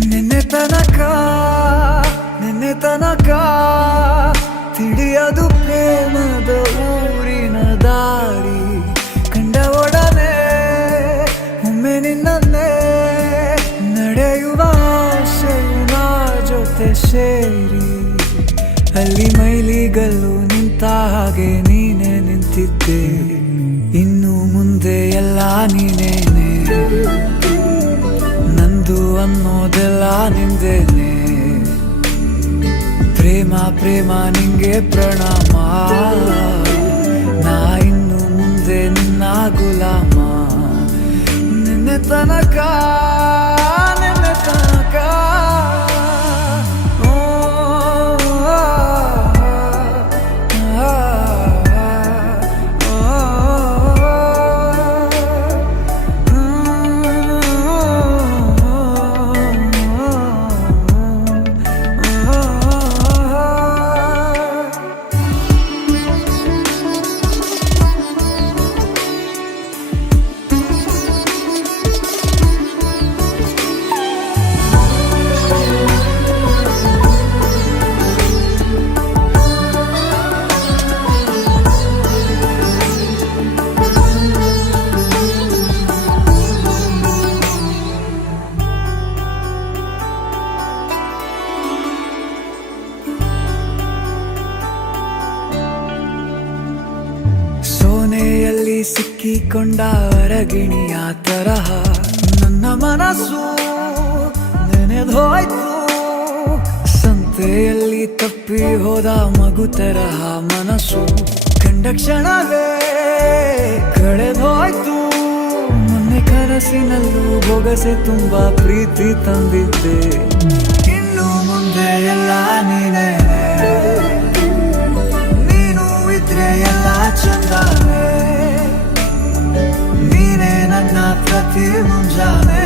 ನಿನ್ನೆ ತನಕ ತಿಳಿಯದು ಪ್ರೇಮದ ಊರಿನ ದಾರಿ. ಕಂಡ ಒಡನೆ ಒಮ್ಮೆ ನಿನ್ನೇ ನಡೆಯುವ ಆಸೆಯ ಜೊತೆ ಸೇರಿ, ಅಲ್ಲಿ ಮೈಲಿಗಲ್ಲು ನಿಂತ ಹಾಗೆ ನೀನೆ ನಿಂತಿದ್ದೆ. ಇನ್ನು ಮುಂದೆ ಎಲ್ಲ ನೀನೇನೆ, ನಂದು ಅನ್ನೋದೆಲ್ಲ ನಿಂದೇನೆ. ಪ್ರೇಮ ಪ್ರೇಮ ನಿಂಗೆ ಪ್ರಣಾಮ, ನಾ ಇನ್ನು ಮುಂದೆ ನಿನ್ನ ಗುಲಾಮ. ನಿನ್ನೆ ತನಕ ಸೋನೆಯಲ್ಲಿ ಸಿಕ್ಕಿಕೊಂಡ ಅರಗಿಣಿಯ ತರಹ ನನ್ನ ಮನಸ್ಸು ನೆನೆದೋಯ್ತು. ಸಂತೆಯಲ್ಲಿ ತಪ್ಪಿ ಹೋದ ಮಗು ತರಹ ಮನಸ್ಸು ಕಂಡ ಕ್ಷಣವೇ ಕಳೆದೋಯ್ತು. ಮೊನ್ನೆ ಕನಸಿನಲ್ಲೂ ಬೊಗಸೆ ತುಂಬಾ ಪ್ರೀತಿ ತಂದಿದ್ದೆ. ಇನ್ನು ಮುಂದೆ ಎಲ್ಲ ನೀನೇ, ನೀನು ಇದ್ರೆ ಎಲ್ಲ ಚಂದವೇ. ನೀನೇ ನನ್ನ ಪ್ರತಿ ಮುಂಜಾನೆ.